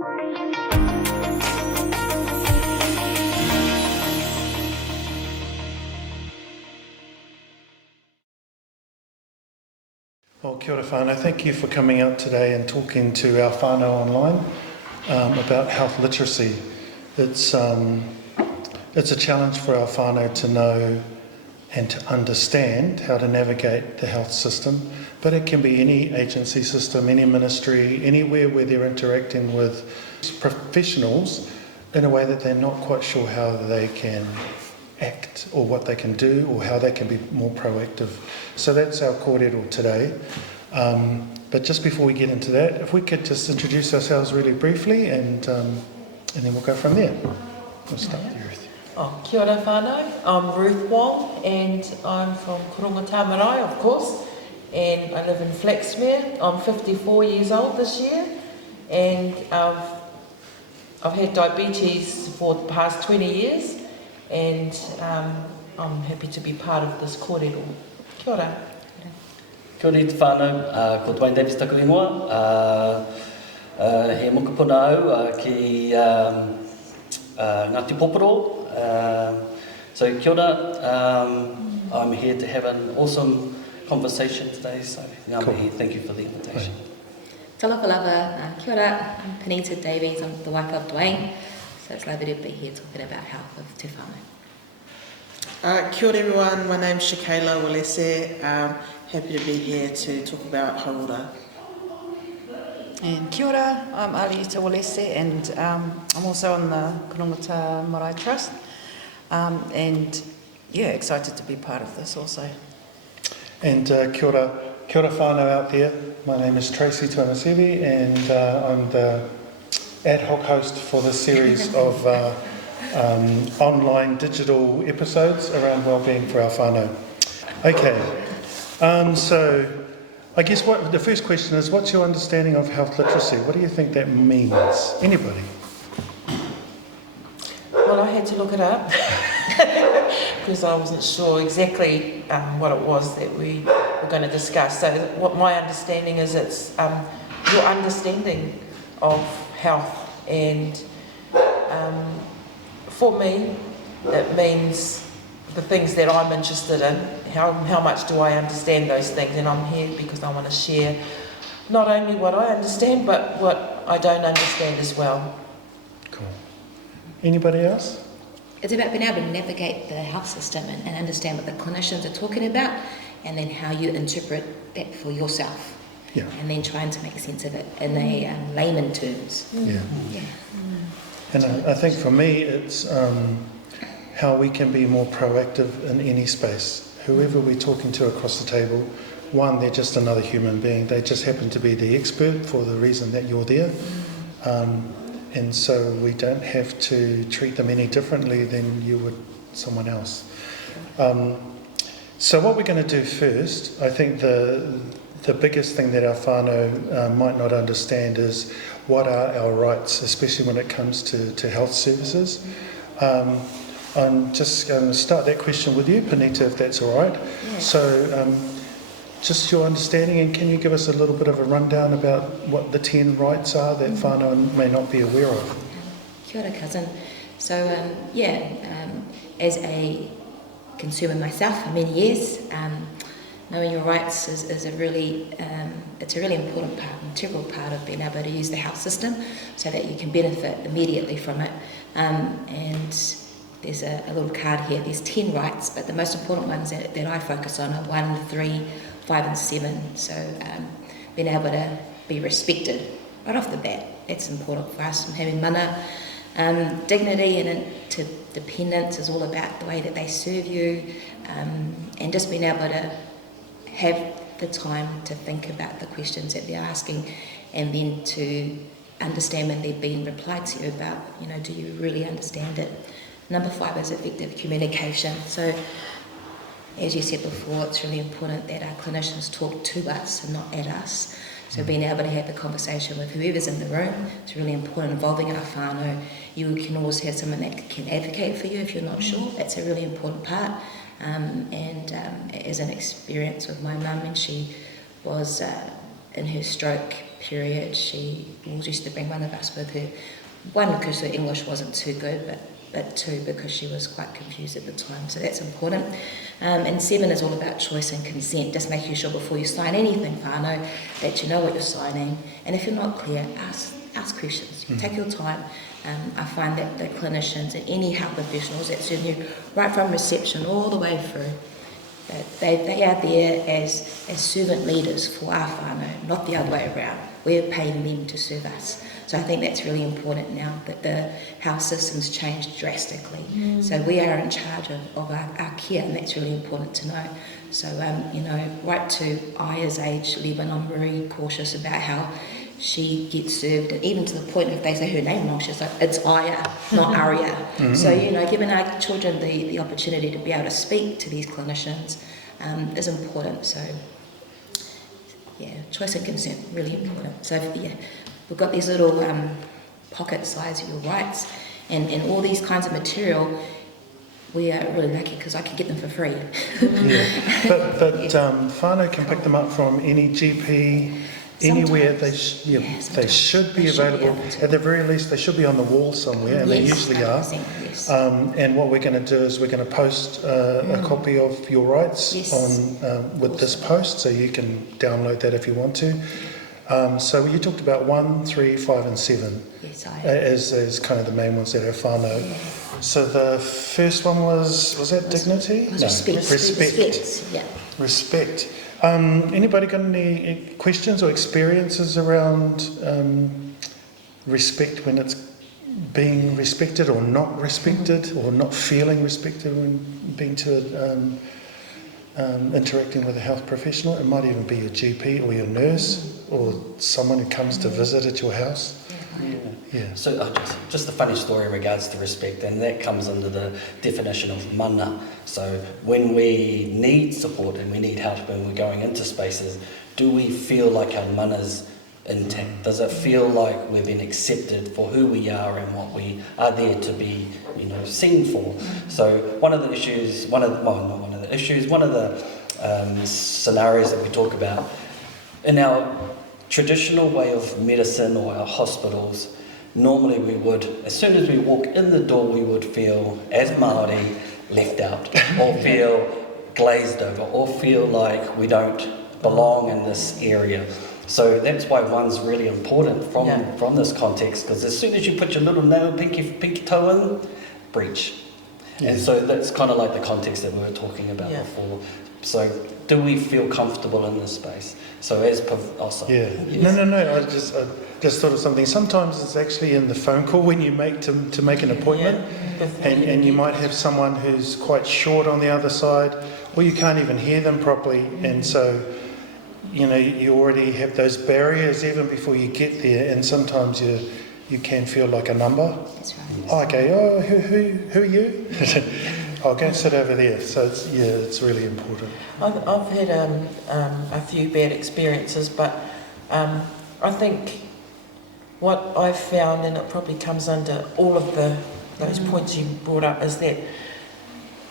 Well, kia ora whānau. Thank you for coming out today and talking to our whānau online about health literacy. It's a challenge for our whānau to know and to understand how to navigate the health system, but it can be any agency system, any ministry, anywhere where they're interacting with professionals in a way that they're not quite sure how they can act or what they can do or how they can be more proactive. So that's our kōrero today. But just before we get into that, if we could just introduce ourselves really briefly and then we'll go from there. We'll start with Ruth. Kia ora whānau, I'm Ruth Wong and I'm from Korongata Marae, of course, and I live in Flaxmere. I'm 54 years old this year and I've had diabetes for the past 20 years and I'm happy to be part of this kōrero. Kia ora. Kia ora te whānau, ko Taiwhenua taku ingoa. He mokapuna au ki Ngāti Pōporo. So kia ora, I'm here to have an awesome conversation today, so ngā Cool. mihi, thank you for the invitation. Talofa lava, kia ora, I'm Panita Davies, I'm the wife of Dwayne, so it's lovely to be here talking about health with te whānau. Kia ora everyone, my name's Shakaila Walese. Happy to be here to talk about haura. And kia ora, I'm Aliuta Walese and I'm also on the Korongata Marae Trust. And yeah, excited to be part of this also. And kia ora whānau out there. My name is Tracy Tuanasevi and I'm the ad hoc host for this series of online digital episodes around wellbeing for our whānau. Okay, so I guess the first question is, what's your understanding of health literacy? What do you think that means? Anybody? Well, I had to look it up because I wasn't sure exactly what it was that we were going to discuss. So what my understanding is, it's your understanding of health, and for me it means the things that I'm interested in, how much do I understand those things, and I'm here because I want to share not only what I understand but what I don't understand as well. Cool. Anybody else? It's about being able to navigate the health system and understand what the clinicians are talking about, and then how you interpret that for yourself. Yeah. And then trying to make sense of it in a layman terms. Yeah. Yeah. And I think for me it's how we can be more proactive in any space. Whoever we're talking to across the table, one, they're just another human being. They just happen to be the expert for the reason that you're there. And so we don't have to treat them any differently than you would someone else. So what we're going to do first, I think the biggest thing that our whānau might not understand is what are our rights, especially when it comes to health services. I'm just going to start that question with you, Panita, if that's all right. Yeah. So just your understanding, and can you give us a little bit of a rundown about what the 10 rights are that whānau may not be aware of? Kia ora, cousin. So as a consumer myself for many years, knowing your rights is a really it's a really important part, integral part of being able to use the health system so that you can benefit immediately from it. And there's a little card here. There's 10 rights, but the most important ones that I focus on are 1, 3, 5 and 7. So being able to be respected right off the bat, that's important for us. Having mana, dignity and interdependence is all about the way that they serve you, and just being able to have the time to think about the questions that they're asking, and then to understand when they're being replied to you about, do you really understand it? Number 5 is effective communication. So, as you said before, it's really important that our clinicians talk to us and not at us. So being able to have a conversation with whoever's in the room is really important, involving our whānau. You can always have someone that can advocate for you if you're not sure. That's a really important part. As an experience with my mum, when she was in her stroke period, she always used to bring one of us with her. One, because her English wasn't too good, but two, because she was quite confused at the time. So that's important. And 7 is all about choice and consent, just making sure before you sign anything, whānau, that you know what you're signing. And if you're not clear, ask questions. Take your time. I find that the clinicians and any health professionals that serve you, right from reception all the way through, that they are there as servant leaders for our whānau, not the other way around. We're paying them to serve us. So I think that's really important now that the health system's changed drastically. So we are in charge of our care, and that's really important to know. So, right to Aya's age, Lebanon, I'm very cautious about how she gets served, and even to the point if they say her name wrong, she's like, it's Aya, not Aria. So, giving our children the opportunity to be able to speak to these clinicians is important. So, choice and consent, really important. So, we've got these little pocket size of your rights and all these kinds of material. We are really lucky because I can get them for free. But whānau can pick them up from any GP, anywhere. They should be available. At the very least, they should be on the wall somewhere, and they usually are. Yes. And what we're going to do is we're going to post a copy of your rights on with this post, so you can download that if you want to. So you talked about 1, 3, 5 and 7 as kind of the main ones that are whānau. So the first one was that dignity? Respect. Respect. Anybody got any questions or experiences around respect when it's being respected or not respected, or not feeling respected when being interacting with a health professional? It might even be your GP or your nurse or someone who comes to visit at your house. So just a funny story in regards to respect, and that comes under the definition of mana. So when we need support and we need help when we're going into spaces, do we feel like our mana's intact? Does it feel like we've been accepted for who we are and what we are there to be, seen for? So one of the scenarios that we talk about in our traditional way of medicine or our hospitals, normally we would, as soon as we walk in the door, we would feel, as Māori, left out, or feel glazed over, or feel like we don't belong in this area. So that's why 1's really important from this context, because as soon as you put your little nail, pinky toe in, breach. And so that's kind of like the context that we were talking about before. So do we feel comfortable in this space? So as No. I just thought of something. Sometimes it's actually in the phone call when you make to make an appointment, and you might have someone who's quite short on the other side, or you can't even hear them properly, and so you already have those barriers even before you get there, and sometimes you can feel like a number. That's right. Oh, okay. Oh, who are you? I'll go and sit over there. So it's really important. I've had a few bad experiences, but I think what I've found, and it probably comes under all of those points you brought up, is that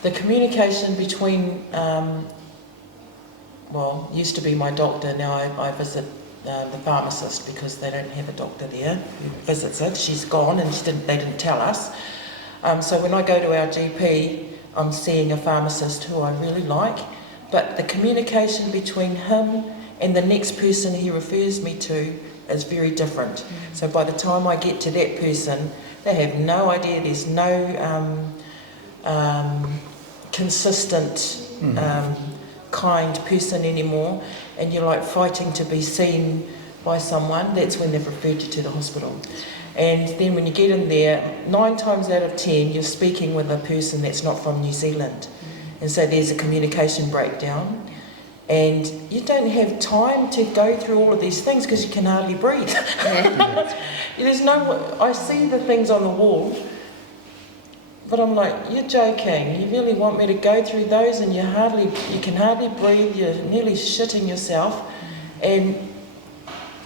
the communication between, used to be my doctor, now I visit the pharmacist because they don't have a doctor there who visits it. She's gone, and they didn't tell us. So when I go to our GP, I'm seeing a pharmacist who I really like, but the communication between him and the next person he refers me to is very different. So by the time I get to that person, they have no idea, there's no consistent, kind person anymore, and you're like fighting to be seen by someone. That's when they've referred you to the hospital. And then when you get in there, 9 times out of 10, you're speaking with a person that's not from New Zealand. And so there's a communication breakdown. And you don't have time to go through all of these things because you can hardly breathe. I see the things on the wall, but I'm like, you're joking. You really want me to go through those, and you can hardly breathe, you're nearly shitting yourself. And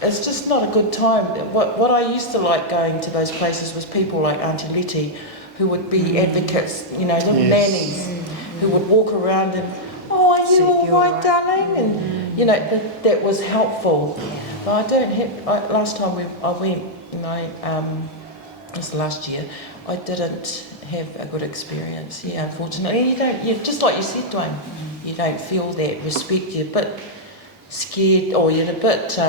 it's just not a good time. What I used to like going to those places was people like Auntie Letty, who would be advocates, little nannies, who would walk around and, oh, are you all right, darling? And, that was helpful. But I don't have. Last time I went, just last year, I didn't have a good experience. Yeah, unfortunately, you don't. Yeah, just like you said, Dwayne, you don't feel that respect. You're a bit scared, or you're a bit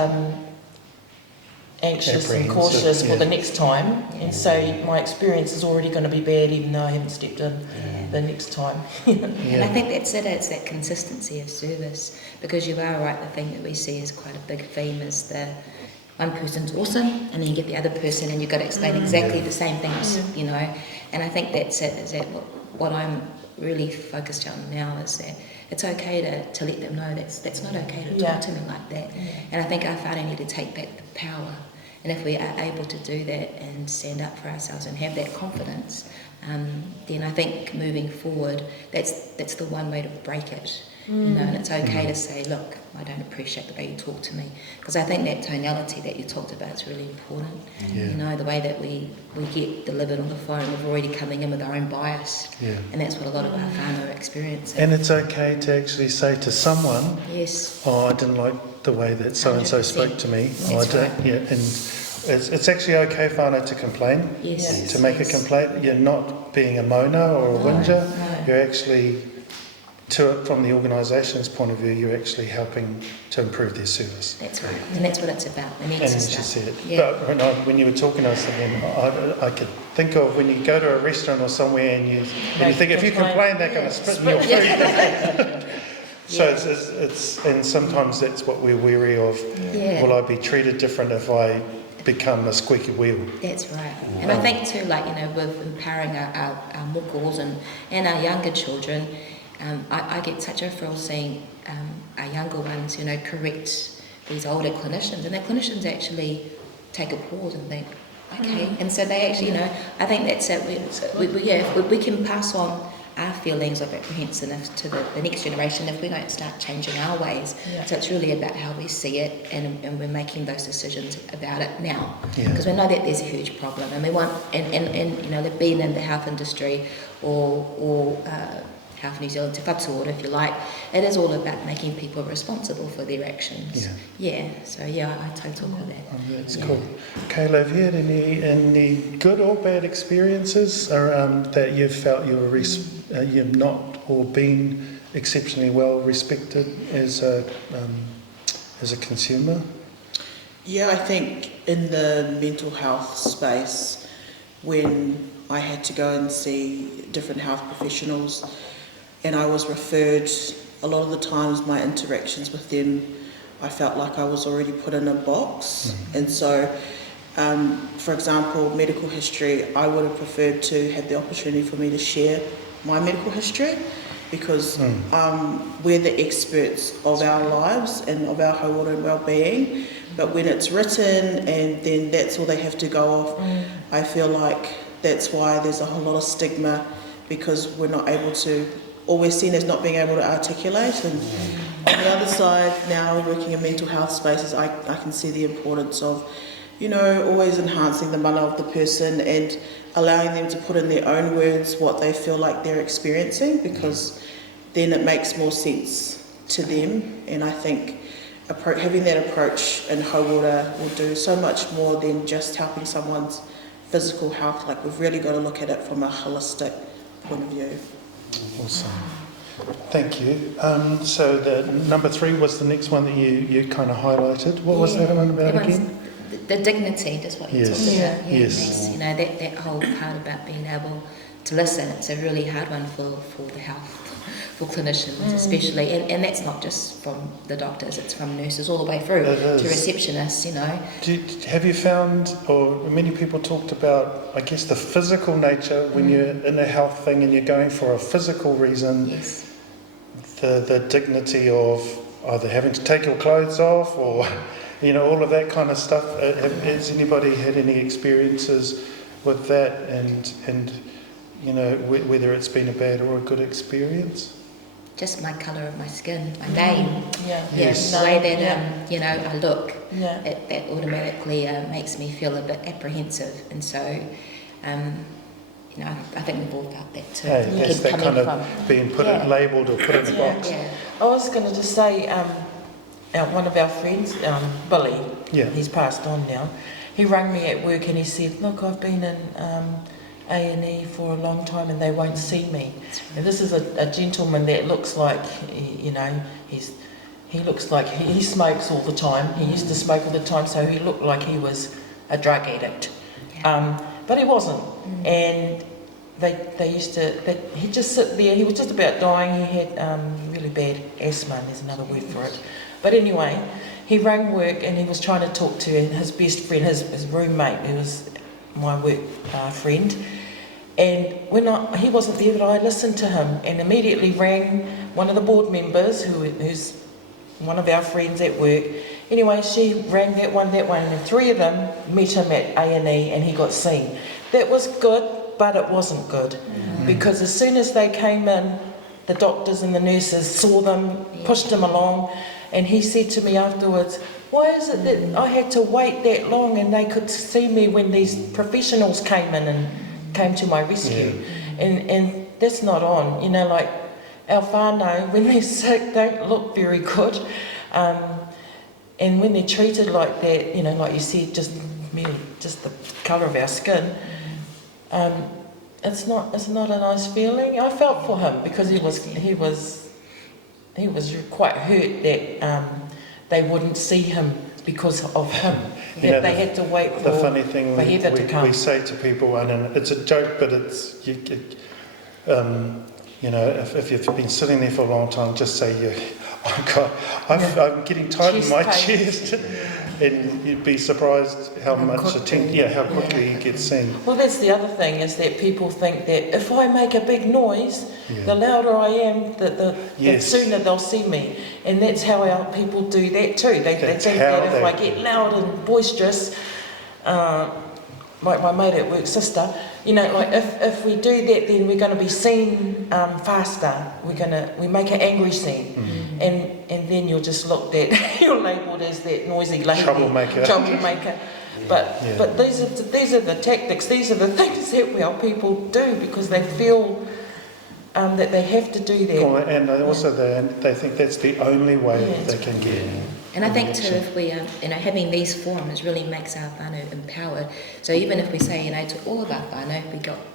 anxious and cautious for the next time. And so my experience is already going to be bad, even though I haven't stepped in the next time. And I think that's it. It's that consistency of service, because you are right. The thing that we see is quite a big theme is the one person's awesome, and then you get the other person, and you've got to explain exactly the same things, you know. And I think that's it. Is that what I'm really focused on now is that it's okay to let them know that's not okay to talk to me like that. And I think our whānau need to take back the power. And if we are able to do that and stand up for ourselves and have that confidence, then I think moving forward, that's the one way to break it. You know, and it's okay to say, look, I don't appreciate the way you talk to me, because I think that tonality that you talked about is really important. You know, the way that we get delivered on the phone, we're already coming in with our own bias, and that's what a lot of our whānau experience. And it's okay to actually say to someone, oh, I didn't like the way that so-and-so spoke to me. That's oh, I right. And it's actually okay, whānau, to complain, to make a complaint. You're not being a moaner or a whinger. You're actually, from the organisation's point of view, you're actually helping to improve their service. That's right, and that's what it's about. And she said, but when you were talking, I was thinking, I could think of when you go to a restaurant or somewhere and you think, if you complain, they're going to spit in your food. So it's and sometimes that's what we're wary of. Will I be treated different if I become a squeaky wheel? That's right. And I think too, like, you know, with empowering our mokos and our younger children, I get such a thrill seeing our younger ones, you know, correct these older clinicians, and the clinicians actually take a pause and think, okay, and so they actually, you know, I think that's it. We can pass on our feelings of apprehensiveness to the next generation if we don't start changing our ways. So it's really about how we see it, and we're making those decisions about it now, because we know that there's a huge problem, and we want, and you know, they've been in the health industry or Health New Zealand, Te Whatuora, if you like. It is all about making people responsible for their actions. So I totally agree with that. Oh, that's cool. Kayla, have you had any good or bad experiences that you've felt you've not or been exceptionally well respected as a consumer? Yeah, I think in the mental health space, when I had to go and see different health professionals, and I was referred, a lot of the times my interactions with them, I felt like I was already put in a box. And so, for example, medical history, I would have preferred to have the opportunity for me to share my medical history, because we're the experts of our lives and of our hauora and well-being. But when it's written and then that's all they have to go off, I feel like that's why there's a whole lot of stigma, because we're not able to, or we're seen as not being able to articulate. And on the other side, now working in mental health spaces, I can see the importance of, you know, always enhancing the mana of the person and allowing them to put in their own words what they feel like they're experiencing, because then it makes more sense to them. And I think having that approach in hauora will do so much more than just helping someone's physical health. Like, we've really got to look at it from a holistic point of view. Awesome. Thank you. So the number 3 was the next one that you kind of highlighted. What was that one about again? The dignity, just what you talked about. Yes. You know, that whole part about being able to listen, it's a really hard one for the health, for clinicians especially, and that's not just from the doctors, it's from nurses all the way through to receptionists, you know. Have you found, or many people talked about, I guess, the physical nature when you're in a health thing and you're going for a physical reason, the dignity of either having to take your clothes off or, you know, all of that kind of stuff. Has anybody had any experiences with that, and you know, whether it's been a bad or a good experience? Just my colour of my skin, my name, Yes. the way that you know, I look, that automatically makes me feel a bit apprehensive, and so you know, I think we've all felt that too. That's that kind of being labelled or put in a box. I was going to just say, one of our friends, Billy, Yeah. he's passed on now, he rang me at work and he said, look, I've been in A&E for a long time and they won't see me. And this is a gentleman that looks like, you know, he looks like he smokes all the time. He used to smoke all the time, so he looked like he was a drug addict. But he wasn't. And he'd just sit there, he was just about dying, he had really bad asthma, there's another word for it. But anyway, he rang work and he was trying to talk to his best friend, his roommate, who was my work friend. And when he wasn't there, but I listened to him and immediately rang one of the board members, who's one of our friends at work. Anyway, she rang that one, and 3 of them met him at A&E and he got seen. That was good, but it wasn't good. Because as soon as they came in, the doctors and the nurses saw them, pushed them along, and he said to me afterwards, why is it that I had to wait that long and they could see me when these professionals came in and came to my rescue? And that's not on. You know, like our whānau, when they're sick, don't look very good. And when they're treated like that, you know, like you said, just the colour of our skin, it's not a nice feeling. I felt for him because he was quite hurt that they wouldn't see him because of him. That they had to wait for the funny thing Heather to come. we say to people, and it's a joke, but it's you know, if you've been sitting there for a long time, just say, I'm getting tight in my chest. And you'd be surprised how quickly it gets seen. Well, that's the other thing, is that people think that if I make a big noise, the louder I am, the sooner they'll see me. And that's how our people do that too. They think that if I get loud and boisterous, like my mate at work, sister, you know, like if we do that, then we're going to be seen faster. We make an angry scene. And then you're just looked at, you're labelled as that noisy lady. Troublemaker. But these are the tactics, these are the things that our people do because they feel that they have to do that. Well, and also they think that's the only way they can get. And I think too, if we, having these forums really makes our whānau empowered. So even if we say, to all of our whānau,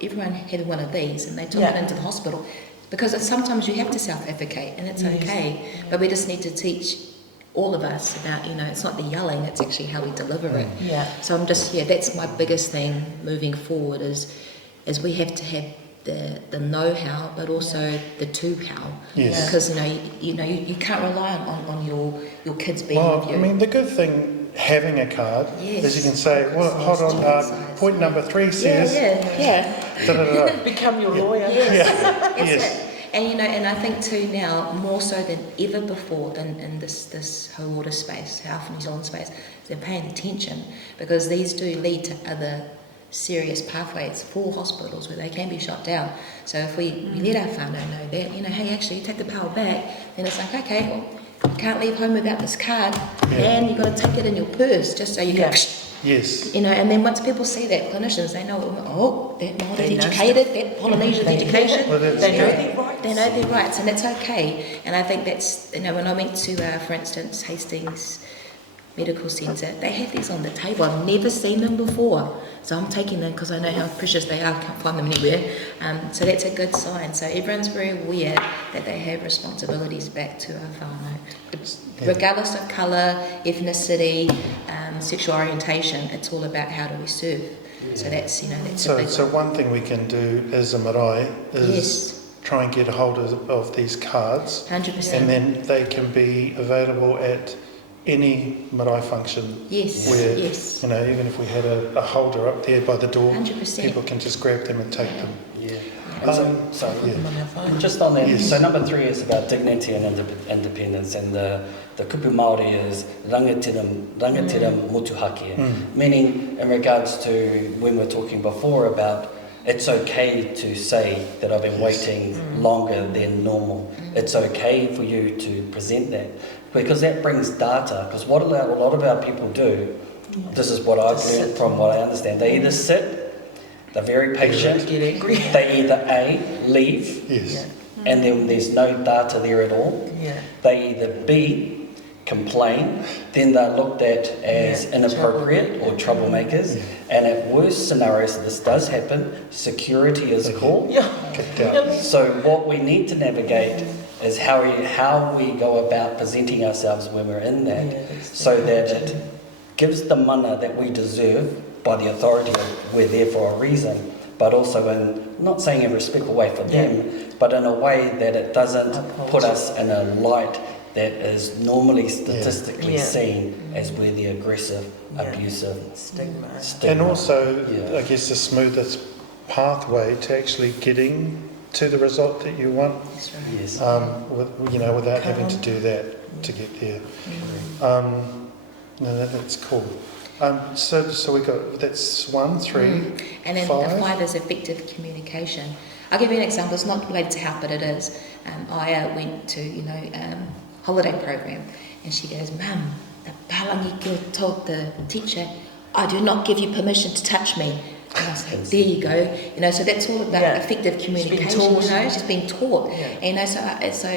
everyone had one of these and they took it into the hospital, because sometimes you have to self-advocate and it's okay, but we just need to teach all of us about, it's not the yelling, it's actually how we deliver it. So I'm just, that's my biggest thing moving forward is we have to have the know-how, but also the to-how. Because, you can't rely on your kids being with you. I mean, the good thing having a card is you can say, well, hold on, point number 3 says... Become your lawyer. And I think too now, more so than ever before in this whole water space, South New Zealand space, they're paying attention because these do lead to other serious pathways for hospitals where they can be shut down. So if we let our whānau know that, hey, actually take the power back, then it's like, okay, well, you can't leave home without this card, and you've got to take it in your purse just so you can... and then once people see that, clinicians, they know, that Māori's educated, that Polynesian's education, they know their rights, and it's okay. And I think that's, when I went to, for instance, Hastings Medical Centre, they had these on the table. I've never seen them before. So I'm taking them because I know how precious they are. I can't find them anywhere. So that's a good sign. So everyone's very aware that they have responsibilities back to our whānau. Regardless of colour, ethnicity, sexual orientation, it's all about how do we serve. So that's, that's a big So one thing we can do as a marae is try and get a hold of these cards. 100%. And then they can be available at any marae function where, even if we had a holder up there by the door, 100%. people can just grab them and take them. Just on that, so number 3 is about dignity and independence, and the kupu Māori is rangatira motuhake, meaning in regards to when we're talking before about it's okay to say that I've been waiting longer than normal. It's okay for you to present that, because that brings data. Because what a lot of our people do, this is what I've learned from what I understand, they either sit, they're very patient, they either leave, and then there's no data there at all. They either B, complain, then they're looked at as inappropriate or troublemakers. And at worst scenarios, this does happen, security is called. Kicked out. So what we need to navigate is how we go about presenting ourselves when we're in that, so that it gives the mana that we deserve by the authority of we're there for a reason, but also in, not saying in a respectful way for them, but in a way that it doesn't put us in a light that is normally statistically seen as we're the aggressive, abusive, Stigma. stigma. And also, I guess, the smoothest pathway to actually getting to the result that you want, That's right. Yes. without having to do that to get there. No, that's cool. So we got, that's 1, 3, And then 5. the 5 is effective communication. I'll give you an example. It's not related to health, but it is. I went to, holiday program, and she goes, "Mum, the palangi girl told the teacher, I do not give you permission to touch me." And I was like, there you go. So that's all about effective communication. She's been taught. So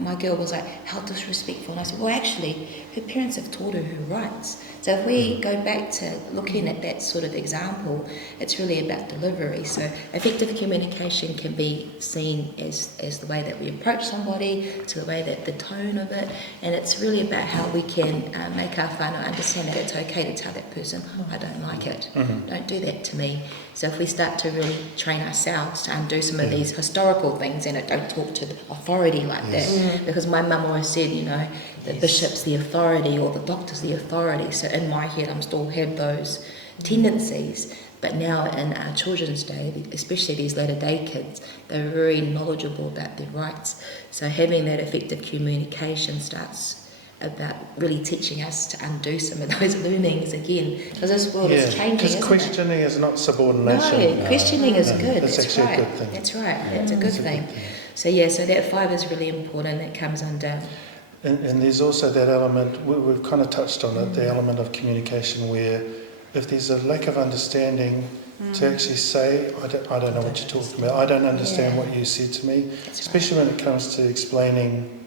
my girl was like, how disrespectful. And I said, well, actually, her parents have taught her her rights. So if we go back to looking at that sort of example, it's really about delivery. So effective communication can be seen as the way that we approach somebody, to the way that the tone of it, and it's really about how we can make our whānau understand that it's okay to tell that person, I don't like it, don't do that to me. So if we start to really train ourselves to undo some of these historical things, and don't talk to the authority like that, because my mum always said, the bishop's the authority or the doctor's the authority. So in my head, I'm still have those tendencies. But now in our children's day, especially these later day kids, they're very knowledgeable about their rights. So having that effective communication starts about really teaching us to undo some of those learnings again, because this world is changing, because isn't questioning is not subordination. No, questioning is good. It's That's actually right. a good thing. That's right. It's a good thing. So that 5 is really important. That comes under. And there's also that element, we've kind of touched on it, the element of communication where if there's a lack of understanding, to actually say, I don't know what you're talking about, I don't understand what you said to me, especially when it comes to explaining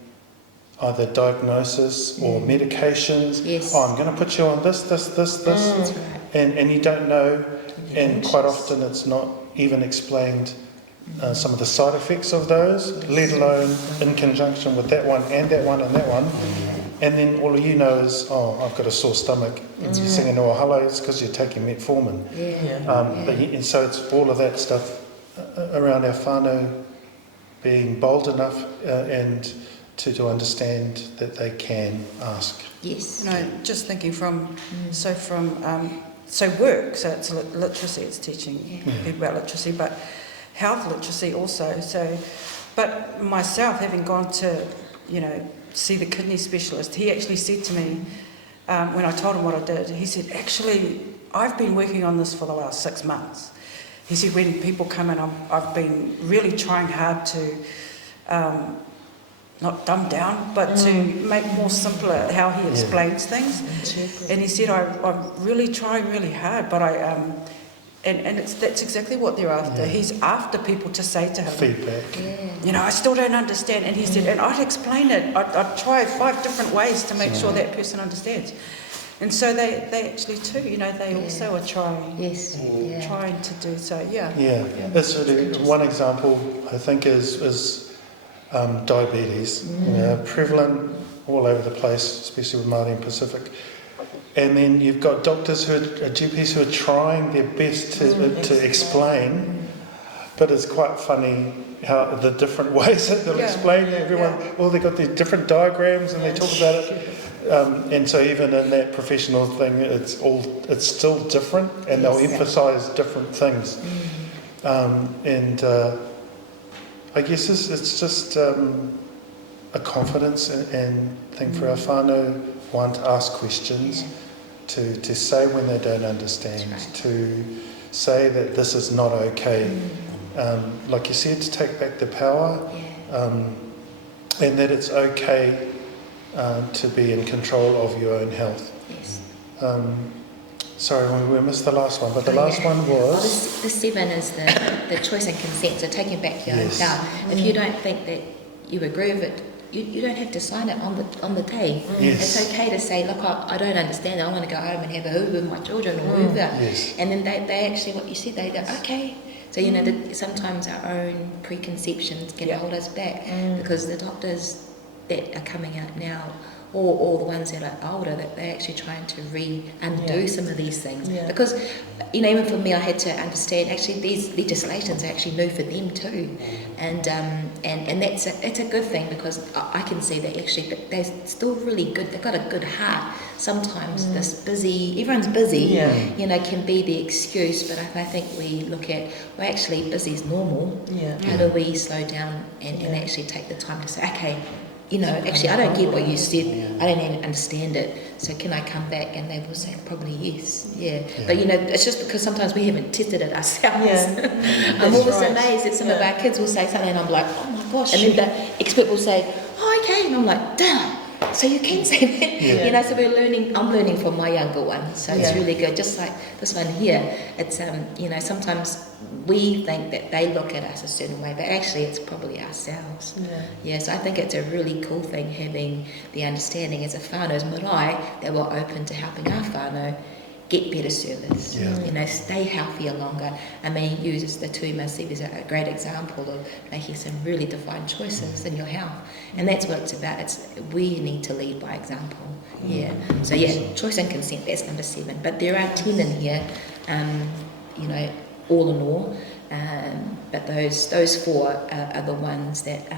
either diagnosis or medications. Yes. I'm going to put you on this. That's right. And you don't know, and quite often it's not even explained some of the side effects of those, let alone in conjunction with that one and that one and that one. And then all you know is, I've got a sore stomach. And you're singing, hello, it's because you're taking metformin. And so it's all of that stuff around our whānau being bold enough and to understand that they can ask. Yes. Just thinking from work, so it's literacy, it's teaching people about literacy, but health literacy also. So, but myself, having gone to, see the kidney specialist, he actually said to me, when I told him what I did, he said, actually, I've been working on this for the last 6 months. He said, when people come in, I've been really trying hard to not dumb down, but to make more simpler how he explains things. And he said, I'm really trying really hard, but that's exactly what they're after. He's after people to say to him, Feedback. I still don't understand. And he said, and I'd explain it. I'd try 5 different ways to make sure that person understands. And so they actually too, they also are trying. Yes. Trying to do so. That's really one example. I think is diabetes, prevalent all over the place, especially with Māori and Pacific. And then you've got doctors GPs who are trying their best to explain, but it's quite funny how the different ways that they'll explain to everyone. Well, they've got these different diagrams and they talk about it. And so even in that professional thing, it's still different, and they'll emphasise different things. I guess it's just a confidence and thing for our whānau, one, to ask questions, to say when they don't understand, to say that this is not okay. Like you said, to take back the power, and that it's okay to be in control of your own health. Yes. Sorry, we missed the last one, but the last one was... the 7 is the choice and consent, so taking back your own power. If you don't think that you agree with it, you don't have to sign it on the day. Yes. It's okay to say, look, I don't understand it. I want to go home and have a hoo with my children or whoever. Yes. And then they actually, what you said, they go, okay. So, you know, sometimes our own preconceptions can hold us back because the doctors that are coming out now, or the ones that are older, that they're actually trying to undo some of these things. Yeah. Because, you know, even for me, I had to understand, actually, these legislations are actually new for them too. And it's a good thing because I can see that actually they're still really good. They've got a good heart. Sometimes this busy, everyone's busy, you know, can be the excuse. But I think we look at, well, actually, busy's normal. Yeah. How do we slow down and actually take the time to say, okay, you know, actually, I don't get what you said. I don't even understand it. So can I come back? And they will say probably yes. Yeah. But you know, it's just because sometimes we haven't tested it ourselves. Yeah. I'm always right. amazed that some of our kids will say something, and I'm like, oh my gosh. And then the expert will say, oh, okay, and I'm like, damn. So you can say that, you know. So we're learning. I'm learning from my younger one, so it's really good. Just like this one here, it's you know, sometimes we think that they look at us a certain way, but actually it's probably ourselves. Yeah. So I think it's a really cool thing having the understanding as a whānau, as marae, that we're open to helping our whānau get better service. You know, stay healthier longer. I mean, you use the tūmasi as a great example of making some really defined choices in your health, and that's what it's about. We need to lead by example. So choice and consent, that's number 7. But there are 10 in here, you know, all in all. But those 4 are the ones that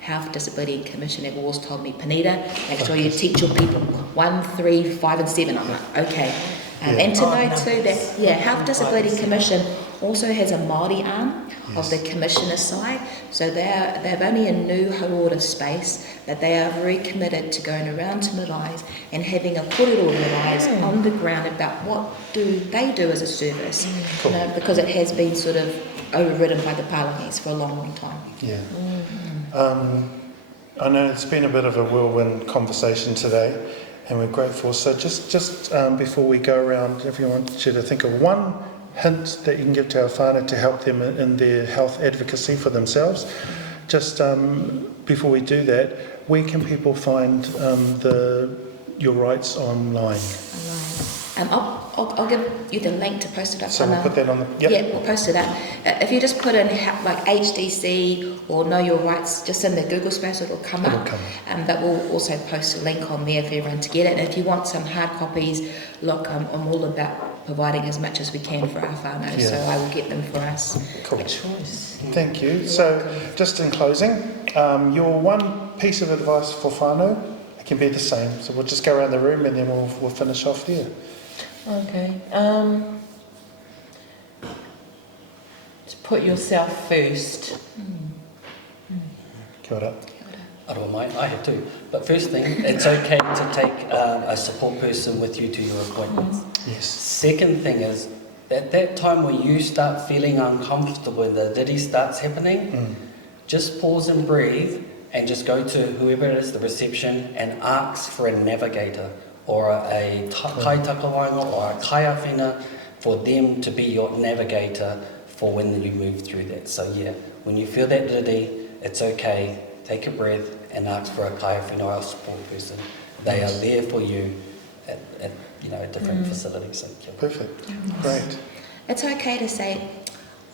Health, Disability and Commission have always told me, Panita, make sure you teach your people 1, 3, 5 and 7. I'm like, okay. And to know too that Health, Disability Commission also has a Māori arm of the Commissioner side. So they've only a new haora space, that they are very committed to going around to maraes and having a kōrero of maraes on the ground about what do they do as a service, you know, because it has been sort of overridden by the Palanese for a long, long time. I know it's been a bit of a whirlwind conversation today, and we're grateful. So just before we go around, if you want you to think of one hint that you can give to our whānau to help them in their health advocacy for themselves, just before we do that, where can people find your rights online? I'll give you the link to post it up. So we'll put that on the... Yeah, we'll post it up. If you just put in like HDC or Know Your Rights, just in the Google space, it'll come up. But we'll also post a link on there for everyone to get it. And if you want some hard copies, look, I'm all about providing as much as we can for our whānau, so I will get them for us. Cool. Thank you. So just in closing, your one piece of advice for whānau, it can be the same. So we'll just go around the room and then we'll finish off there. Okay. To put yourself first. Kia ora. Aroa mai, I have too. But first thing, it's okay to take a support person with you to your appointments. Yes. Second thing is, at that time when you start feeling uncomfortable and the diddy starts happening, just pause and breathe and just go to whoever it is, the reception, and ask for a navigator or a kaitakawainga or a kaiawhina for them to be your navigator for when you move through that. So when you feel that diddy, it's okay, take a breath and ask for a kaiawhina or a support person. They are there for you at different facilities. So, Perfect. Great. It's okay to say,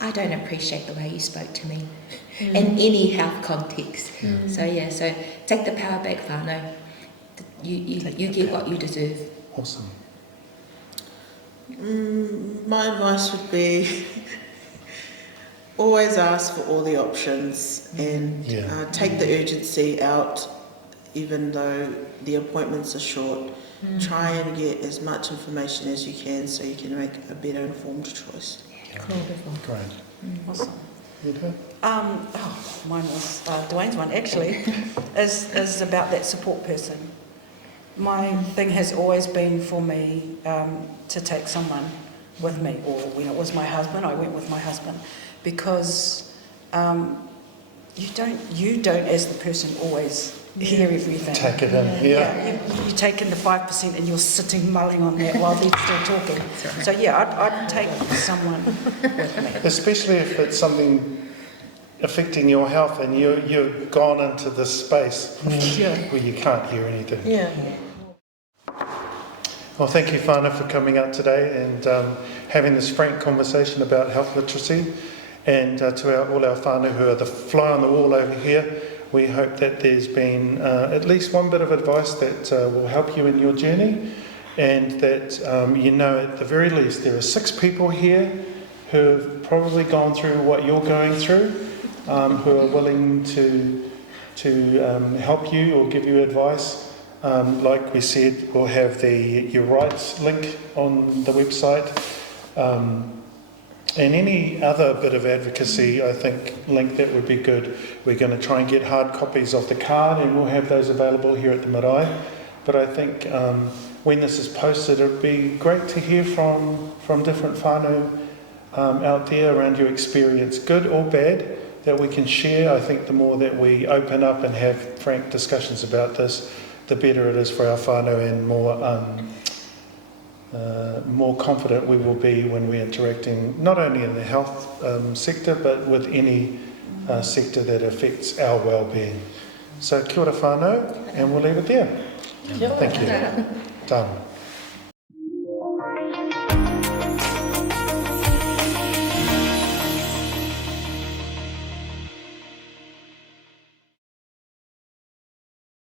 I don't appreciate the way you spoke to me in any health context. So take the power back, whānau. You get what you deserve. Awesome. My advice would be always ask for all the options and take the urgency out, even though the appointments are short. Try and get as much information as you can so you can make a better informed choice. Great. Awesome. You do? Mine was Dwayne's one actually, is about that support person. My thing has always been for me to take someone with me, or when it was my husband, I went with my husband, because you don't as the person always hear everything. Take it in, You take in the 5% and you're sitting mulling on that while they're still talking. So I'd take someone with me. Especially if it's something affecting your health, and you've gone into this space Yeah. where you can't hear anything. Yeah. Well, thank you, Whānau, for coming out today and having this frank conversation about health literacy. And to all our whānau who are the fly on the wall over here, we hope that there's been at least one bit of advice that will help you in your journey, and that you know at the very least there are 6 people here who have probably gone through what you're going through, who are willing to help you or give you advice. Like we said, we'll have the Your Rights link on the website. And any other bit of advocacy, I think, link that would be good. We're going to try and get hard copies of the card, and we'll have those available here at the marae. But I think when this is posted, it would be great to hear from different whānau out there around your experience, good or bad, that we can share. I think the more that we open up and have frank discussions about this, the better it is for our whānau, and more confident we will be when we're interacting not only in the health sector but with any sector that affects our well-being. So kia ora whānau, and we'll leave it there. Kia ora. Thank you. Done.